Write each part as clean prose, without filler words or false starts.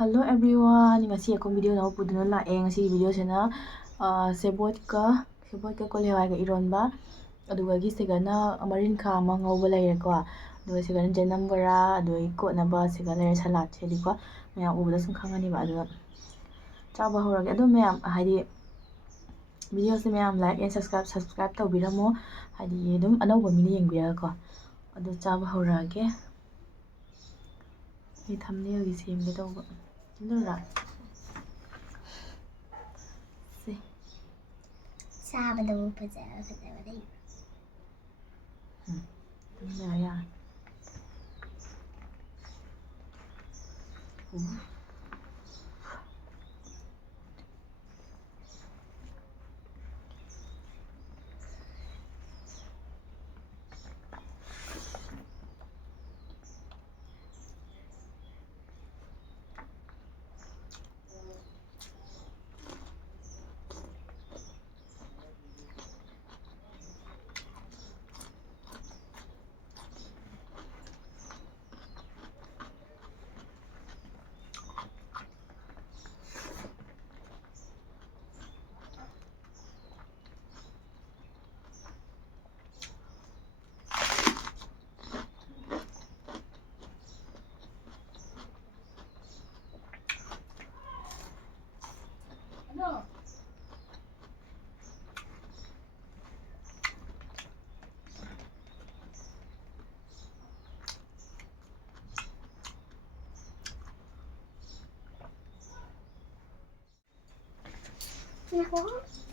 Hello everyone, ngasi ako video na puduna lae ngasi video sena sebotka koli hawai ga ironba aduga gi segana marin kha ma ngauba laire ko aduga segana janam bara adoi ko na ba segana laire salad cheli ko maya ubada sum khangani ba aduga chaba horage adu maya haidi video se maya like and subscribe tawbiramo haidi dum anauba mini yengbira ko adu chaba horage 이 thumbnail ꯁꯦꯝꯒꯦ ꯇꯧꯕ ꯑꯗꯨꯔ ꯁꯤ ꯆꯥꯕꯗꯕꯨ ꯐꯖꯕ ꯂꯩ ꯌꯥ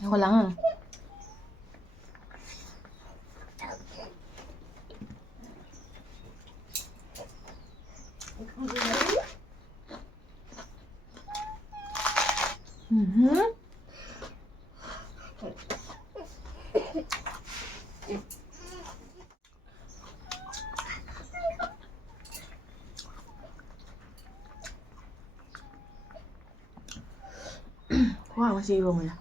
Ako lang ah. Wow, masih ibu mula.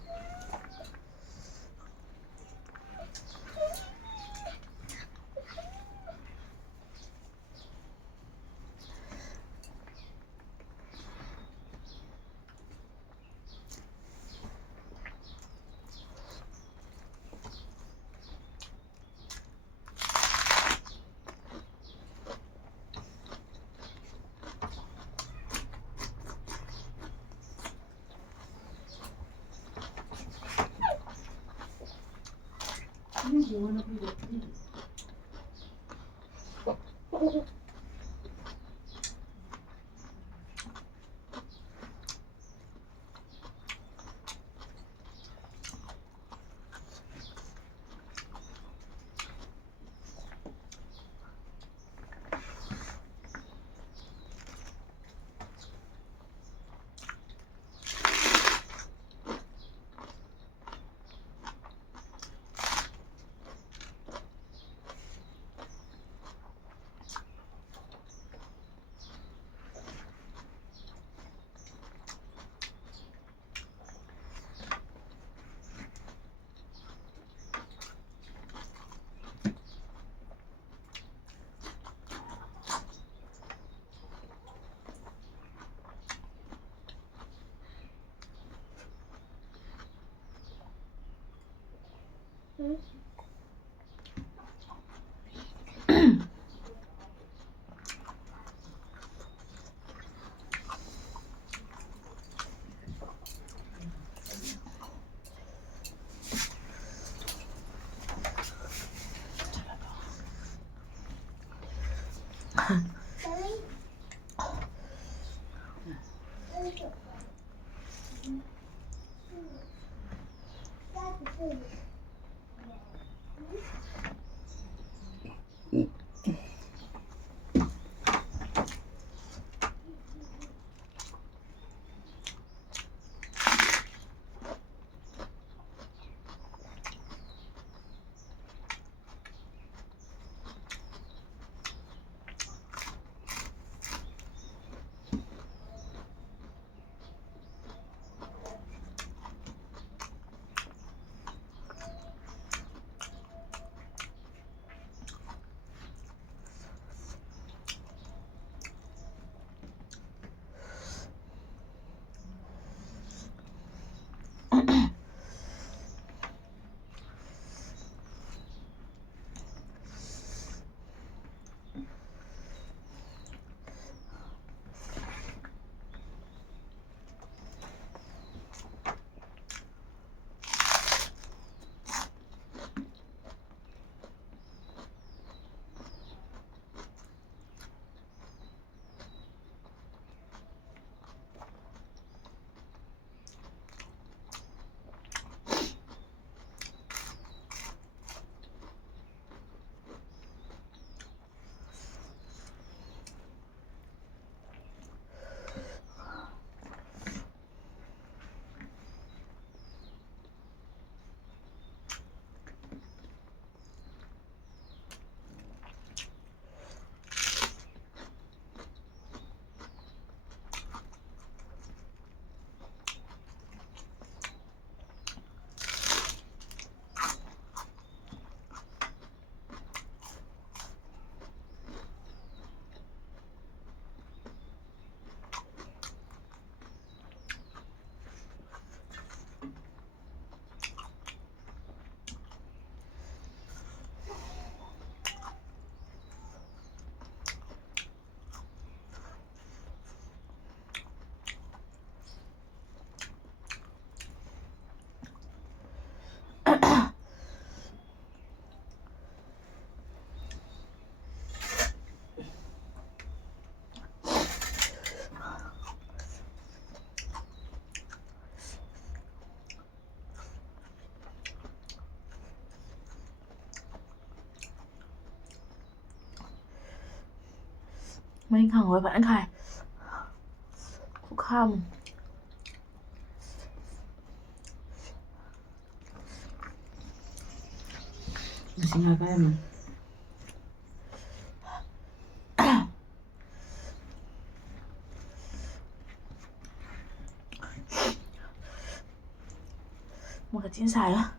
ꯃꯔꯤꯡꯈꯥ ꯉꯧꯕ ꯐꯖꯅ ꯈꯥꯏ ꯈꯨꯈꯥ ꯑꯃ Masih nggak kayak man. một cái chín xài á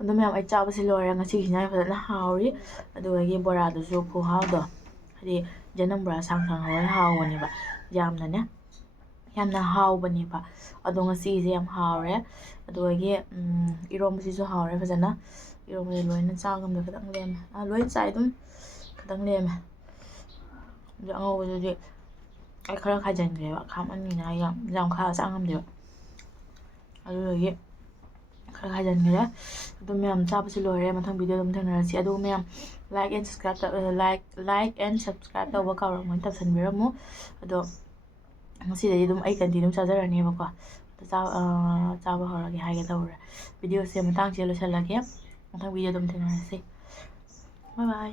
ꯑꯗꯨ ꯃꯌꯥꯝ ꯑꯩ ꯆꯥꯕꯁꯤ ꯂꯣꯏꯔꯦ ꯉꯁꯤꯒꯤꯁꯤꯅ ꯐꯖꯅ ꯍꯥꯎꯔꯤ ꯑꯗꯨꯗꯒꯤ ꯕꯣꯔꯥꯗꯨꯁꯨ ꯈꯨꯍꯥꯎꯗꯣ ꯍꯥꯏꯗꯤ ꯌꯦꯅꯝ ꯕꯣꯔꯥ ꯁꯥꯡ ꯍꯧꯔꯒ ꯍꯥꯎꯕꯅꯦꯕ ꯌꯥꯝꯅꯅꯦ ꯌꯥꯝꯅ ꯍꯥꯎꯕꯅꯦꯕ ꯑꯗꯣ ꯉꯁꯤꯒꯤꯁꯦ ꯌꯥꯝ ꯍꯥꯎꯔꯦ ꯑꯗꯨꯗꯒꯤ ꯏꯔꯣꯝꯕꯁꯤꯁꯨ ꯍꯥꯎꯔꯦ ꯐꯖꯅ ꯏꯔꯣꯝꯕꯁꯦ ꯂꯣꯏꯅ ꯆꯥꯉꯝꯗ ꯈꯤꯇꯪ ꯂꯦꯝꯃꯦ ꯂꯣꯏꯅ ꯆꯥꯏ ꯑꯗꯨꯝ ꯈꯤꯇꯪ ꯂꯦꯝꯃꯦ ꯑꯗꯣ ꯑꯉꯧꯕꯗꯨꯗꯤ ꯑꯩ ꯈꯔ ꯈꯥꯏꯖꯤꯟꯈ꯭ꯔꯦꯕ ꯈꯥꯝꯃꯟꯅꯤꯅ ꯑꯩ ꯌꯥꯝ ꯈꯥꯕ ꯆꯥ ꯉꯝꯗꯦꯕ ꯑꯗꯨꯗꯒꯤ ꯈꯔ ꯈꯥꯏꯖꯤꯟꯈ꯭ꯔꯦ ꯑꯗꯨꯝ ꯃꯌꯥꯝ ꯆꯥꯕꯁꯤ ꯂꯣꯏꯔꯦ ꯃꯊꯪ ꯚꯤꯗꯤꯑꯣ ꯑꯗꯨꯝ ꯊꯦꯡꯅꯔꯁꯤ ꯑꯗꯨꯒ ꯃꯌꯥꯝ ꯂꯥꯏꯛ ꯑꯦꯟ ꯁꯕꯁꯀ꯭ꯔꯥꯏꯕ ꯇꯧꯕ ꯀꯥꯎꯔꯝꯃꯣꯏ ꯇꯧꯁꯟꯕꯤꯔꯝꯃꯨ ꯑꯗꯣ ꯉꯁꯤꯗꯒꯤ ꯑꯗꯨꯝ ꯑꯩ ꯀꯟꯇꯤꯅ꯭ꯌꯨ ꯆꯥꯖꯔꯅꯦꯕꯀꯣ ꯆꯥꯕ ꯍꯧꯔꯒꯦ ꯍꯥꯏꯒꯦ ꯇꯧꯔꯦ ꯚꯤꯗꯤꯑꯣꯁꯦ ꯃꯇꯥꯡꯁꯦ ꯂꯣꯏꯁꯤꯜꯂꯒꯦ ꯃꯊꯪ ꯚꯤꯗꯤꯑꯣ ꯑꯗꯨꯝ ꯊꯦꯡꯅꯔꯁꯤ ꯕꯥꯏ ꯕꯥꯏ